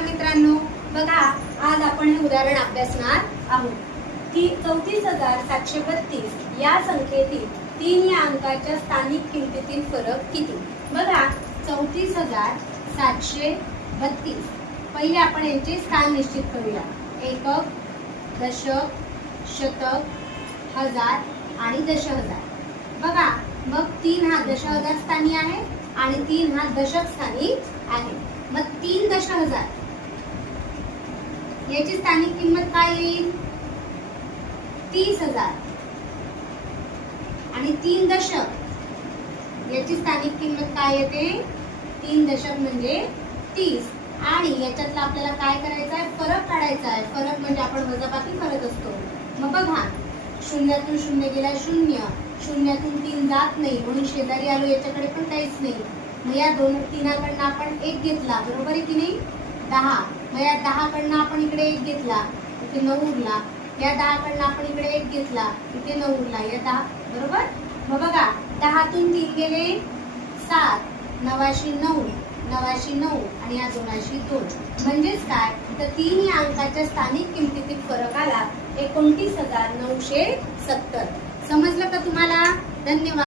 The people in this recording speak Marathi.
नमस्कार मित्रांनो, बघा आज आपण हे उदाहरण अभ्यासणार आहोत की 34,732 या संख्येतील 3 या अंकाच्या स्थानिक किमतीतील फरक किती। बघा 34,732 पहिले आपण यांचे स्थान निश्चित करूया। एकक, दशक, शतक, हजार आणि दशहजार। बघा मग 3 हा दशहजार स्थानी आहे आणि 3 हा दशक स्थानी आहे। मग 3 दशहजार याची स्थानिक किंमत काय येईल? 30,000 आणि 3 दशक याची स्थानिक किंमत काय येते? 3 दशक म्हणजे 30 आणि याच्यातला आपल्याला काय करायचं आहे? फरक काढायचा आहे। फरक म्हणजे आपण वजाबाकी करत असतो। मग बघा शून्यातून शून्य गेला शून्य, शून्यातून 3 जात नाही म्हणून शेजारी आलो याच्याकडे पण काहीच नाही। मग या दोन तीनाकडनं आपण 1 घेतला, बरोबर आहे की नाही? 10। मग या 10 कडनं आपण इकडे 1 घेतला, इथे 9 उरला। या 10 कडनं आपण इकडे 1 घेतला, इथे 9 उरला। या 10 बरोबर। मग बघा 10तून 3 गेले 7, 9शी 9, 9शी 9 आणि या 2शी 2 म्हणजेच काय? तर 3 या अंकाच्या स्थानिक किमतीतील फरक आला 29,970। समजलं का तुम्हाला? धन्यवाद।